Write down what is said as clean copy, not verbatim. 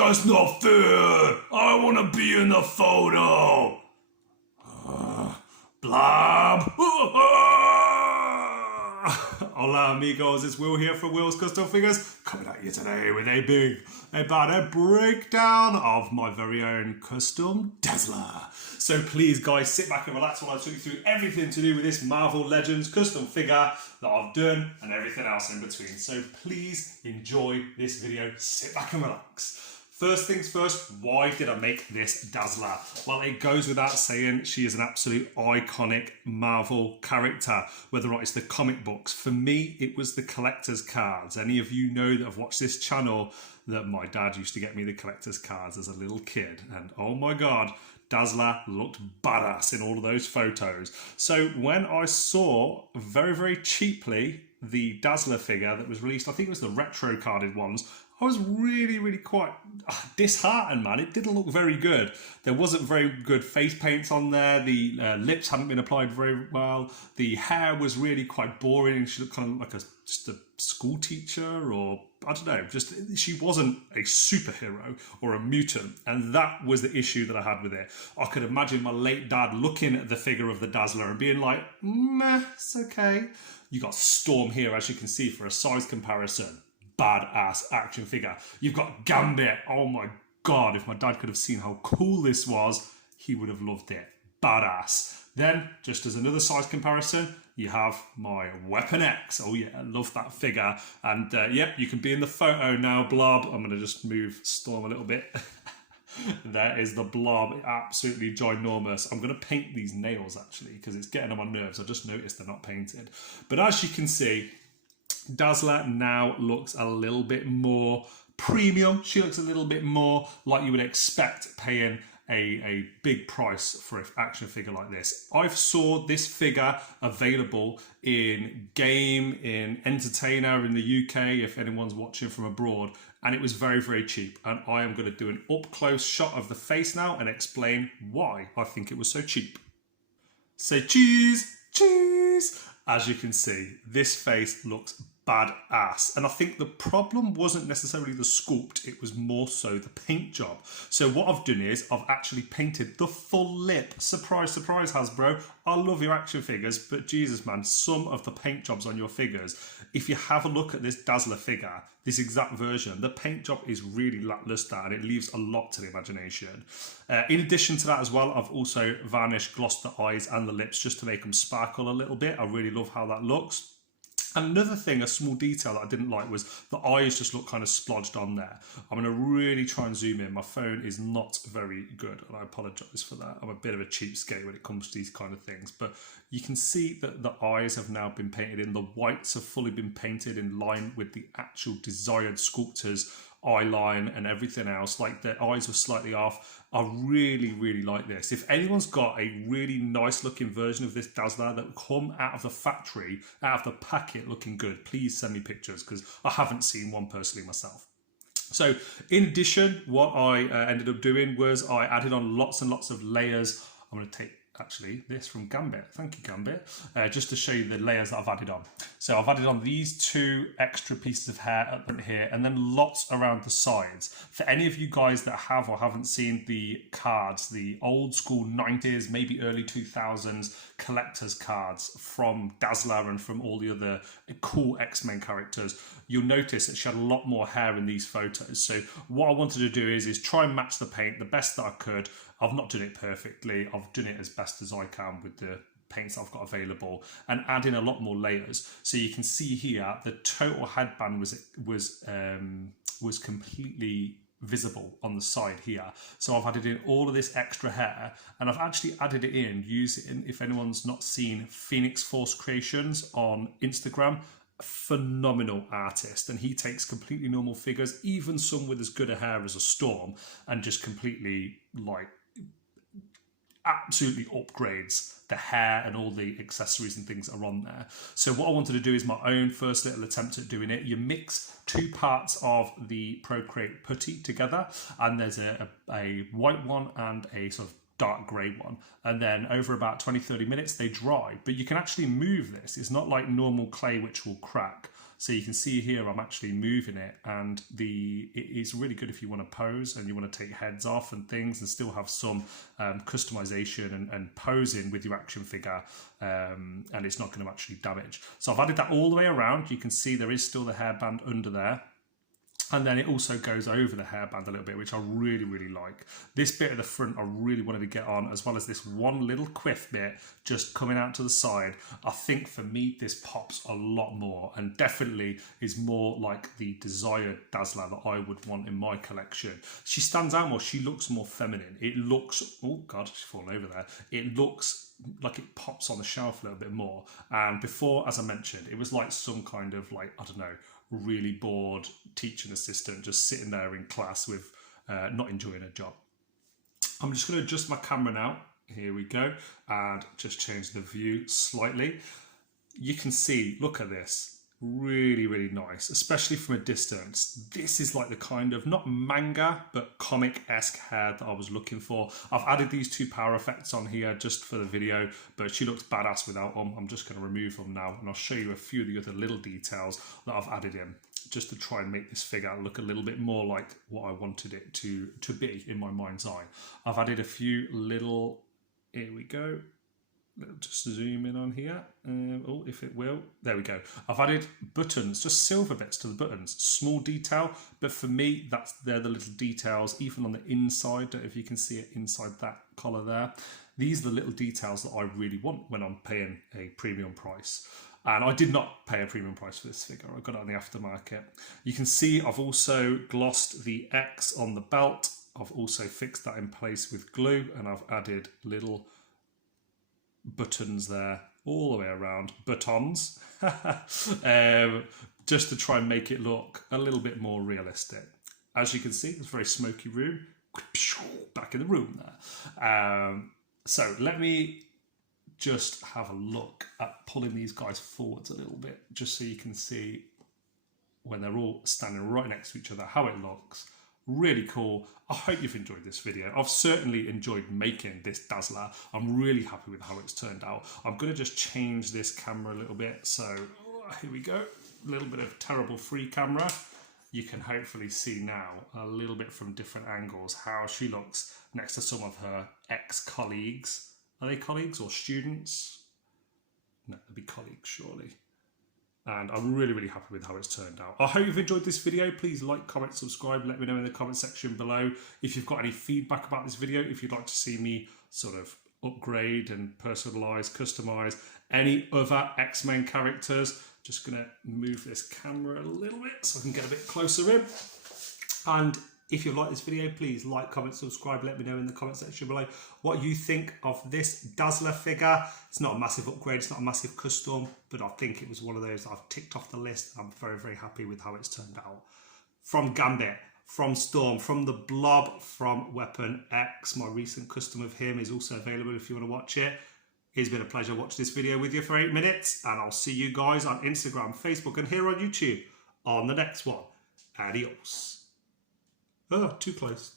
that's not fair. I want to be in the photo. Blob. Hola amigos, it's Will here from Will's Custom Figures, coming at you today with a bad breakdown of my very own custom Dazzler. So please guys, sit back and relax while I talk you through everything to do with this Marvel Legends custom figure that I've done and everything else in between. So please enjoy this video, sit back and relax. First things first, why did I make this Dazzler? Well, it goes without saying, she is an absolute iconic Marvel character, whether or not it's the comic books. For me, it was the collector's cards. Any of you know that have watched this channel that my dad used to get me the collector's cards as a little kid. And oh my God, Dazzler looked badass in all of those photos. So when I saw very, very cheaply the Dazzler figure that was released, I think it was the retro carded ones, I was really quite disheartened, man. It didn't look very good. There wasn't very good face paints on there. The lips hadn't been applied very well. The hair was really quite boring. She looked kind of like just a school teacher, or I don't know, just she wasn't a superhero or a mutant. And that was the issue that I had with it. I could imagine my late dad looking at the figure of the Dazzler and being like, meh, it's okay. You got Storm here, as you can see, for a size comparison. Badass action figure. You've got Gambit. Oh my God, if my dad could have seen how cool this was, he would have loved it. Badass. Then, just as another size comparison, you have my Weapon X. Oh yeah, I love that figure. And yep, you can be in the photo now, Blob. I'm going to just move Storm a little bit. There is the Blob, absolutely ginormous. I'm going to paint these nails actually, because it's getting on my nerves. I just noticed they're not painted. But as you can see, Dazzler now looks a little bit more premium. She looks a little bit more like you would expect paying a big price for an action figure like this. I've saw this figure available in Game, in Entertainer in the UK, if anyone's watching from abroad, and it was very cheap. And I am going to do an up-close shot of the face now and explain why I think it was so cheap. Say cheese, cheese! As you can see, this face looks badass. And I think the problem wasn't necessarily the sculpt, it was more so the paint job. So what I've done is I've actually painted the full lip. Surprise, surprise, Hasbro. I love your action figures, but Jesus, man, some of the paint jobs on your figures, if you have a look at this Dazzler figure, this exact version, the paint job is really lackluster and it leaves a lot to the imagination. In addition to that as well, I've also varnished, glossed the eyes and the lips just to make them sparkle a little bit. I really love how that looks. And another thing, a small detail that I didn't like, was the eyes just look kind of splodged on there. I'm going to really try and zoom in. My phone is not very good, and I apologise for that. I'm a bit of a cheapskate when it comes to these kind of things. But you can see that the eyes have now been painted in. The whites have fully been painted in line with the actual desired sculptor's eye line and everything else. Like, the eyes were slightly off. I really like this. If anyone's got a really nice looking version of this Dazzler that will come out of the factory, out of the packet looking good, please send me pictures, because I haven't seen one personally myself. So in addition, what I ended up doing was I added on lots and lots of layers. I'm going to take actually this from Gambit. Thank you, Gambit. Just to show you the layers that I've added on. So I've added on these two extra pieces of hair up front here, and then lots around the sides. For any of you guys that have or haven't seen the cards, the old school 90s, maybe early 2000s collector's cards from Dazzler and from all the other cool X-Men characters, you'll notice that she had a lot more hair in these photos. So what I wanted to do is try and match the paint the best that I could. I've not done it perfectly. I've done it as best as I can with the paints I've got available, and add in a lot more layers. So you can see here the total headband was completely visible on the side here. So I've added in all of this extra hair, and I've actually added it in using, if anyone's not seen Phoenix Force Creations on Instagram, phenomenal artist, and he takes completely normal figures, even some with as good a hair as a Storm, and just completely like absolutely upgrades the hair and all the accessories and things that are on there. So what I wanted to do is my own first little attempt at doing it. You mix 2 parts of the Procreate putty together, and there's a white one and a sort of dark grey one, and then over about 20-30 minutes they dry. But you can actually move this. It's not like normal clay which will crack. So you can see here I'm actually moving it, and it is really good if you want to pose and you want to take heads off and things and still have some customization and posing with your action figure, and it's not going to actually damage. So I've added that all the way around. You can see there is still the hairband under there. And then it also goes over the hairband a little bit, which I really, really like. This bit at the front I really wanted to get on, as well as this one little quiff bit just coming out to the side. I think for me, this pops a lot more and definitely is more like the desired Dazzler that I would want in my collection. She stands out more. She looks more feminine. It looks, oh God, she's fallen over there. It looks like it pops on the shelf a little bit more. And before, as I mentioned, it was like some kind of like, I don't know, really bored teaching assistant just sitting there in class with not enjoying a job. I'm just going to adjust my camera now. Here we go, and just change the view slightly. You can see, look at this. Really, really nice, especially from a distance. This is like the kind of, not manga, but comic-esque hair that I was looking for. I've added these two power effects on here just for the video, but she looks badass without them. I'm just going to remove them now, and I'll show you a few of the other little details that I've added in, just to try and make this figure look a little bit more like what I wanted it to be in my mind's eye. I've added a few little, here we go. Just zoom in on here. Oh, if it will. There we go. I've added buttons, just silver bits to the buttons. Small detail, but for me, they're the little details, even on the inside. Don't know if you can see it inside that collar there. These are the little details that I really want when I'm paying a premium price. And I did not pay a premium price for this figure. I got it on the aftermarket. You can see I've also glossed the X on the belt. I've also fixed that in place with glue, and I've added little buttons there all the way around, buttons, just to try and make it look a little bit more realistic. As you can see, it's a very smoky room. Back in the room there. So let me just have a look at pulling these guys forwards a little bit, just so you can see when they're all standing right next to each other, how it looks. Really cool. I hope you've enjoyed this video. I've certainly enjoyed making this Dazzler. I'm really happy with how it's turned out. I'm going to just change this camera a little bit. So here we go. A little bit of terrible free camera. You can hopefully see now a little bit from different angles how she looks next to some of her ex-colleagues. Are they colleagues or students? No, they'd be colleagues surely. And I'm really, really happy with how it's turned out. I hope you've enjoyed this video. Please like, comment, subscribe. Let me know in the comment section below if you've got any feedback about this video, if you'd like to see me sort of upgrade and personalise, customise any other X-Men characters. Just going to move this camera a little bit so I can get a bit closer in. And if you've liked this video, please like, comment, subscribe. Let me know in the comment section below what you think of this Dazzler figure. It's not a massive upgrade, it's not a massive custom, but I think it was one of those I've ticked off the list. I'm very, very happy with how it's turned out. From Gambit, from Storm, from the Blob, from Weapon X. My recent custom of him is also available if you want to watch it. It's been a pleasure watching this video with you for 8 minutes, and I'll see you guys on Instagram, Facebook, and here on YouTube on the next one. Adios. Oh, too close.